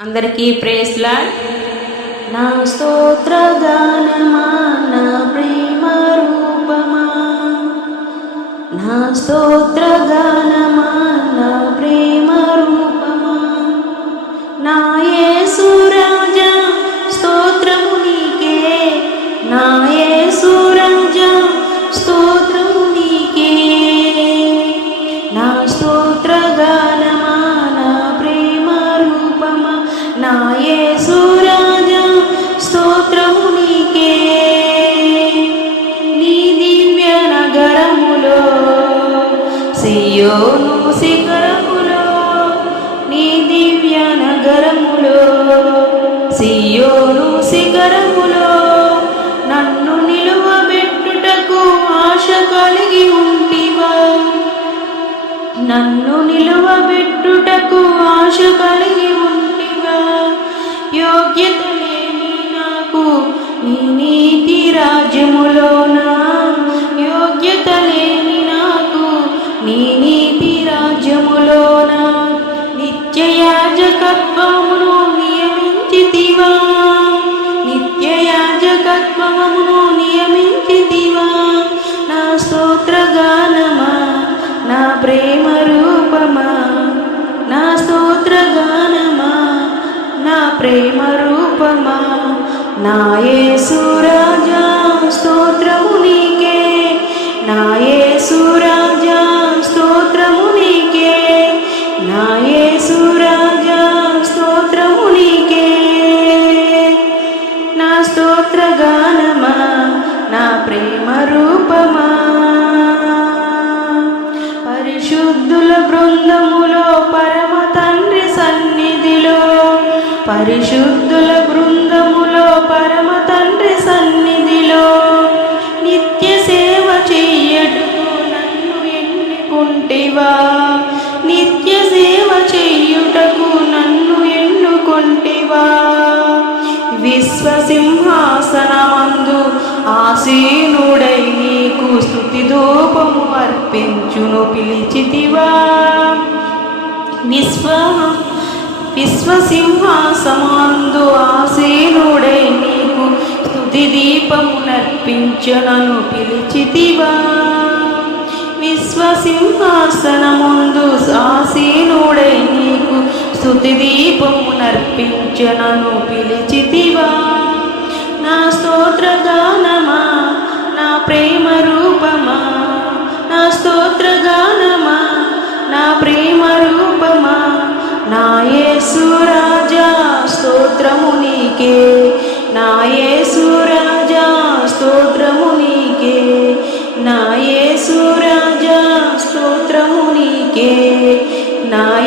అందరికీ ప్రేస్లా నా స్తోత్రగానమా నా ప్రేమ రూపమా. నా స్తోత్రగానమా శిఖరములో నీ దివ్య నగరములో సియోను శిఖరములో నన్ను నిలువబెట్టుటకు ఆశ కలిగి ఉంటివా? నన్ను నిలువబెట్టుటకు ఆశ కలిగి ఉంటివా? యోగ్యత లేని నాకు నీ నీతి రాజ్యములోన? యోగ్యత లేని ప్రేమ రూపమా? నాయే సురాజా స్తోత్రము నీకే. నాయే సురాజా స్తోత్రము నీకే. నాయే సురాజా స్తోత్రము నీకే. నా స్తోత్రగానమా నా ప్రేమ రూపమా? పరిశుద్ధుల బృందము పరిశుద్ధుల బృందములో పరమ తండ్రి సన్నిధిలో నిత్య సేవ చెయ్యటకు నన్ను ఎన్నుకుంటివా? నిత్య సేవ చెయ్యుటకు నన్ను ఎన్నుకొంటివా? విశ్వసింహాసనమందు ఆసీనుడై నీకు స్థుతి ధూపము అర్పించును పిలిచితివా? విశ్వ విశ్వసింహాసమాందు ఆసీనుడై నీకు స్థుతి దీపమునర్పించునను పిలిచితివా. విశ్వసింహాసనముందు ఆసీనుడై నీకు స్థుతి దీపమునర్పించనను పిలిచితివా. నా స్తోత్రగానమా నా ప్రేమ के। नाये सुराजा स्त्रोत्र मुनि के। नाये सुराजा स्त्रोत्र मुनि के। ना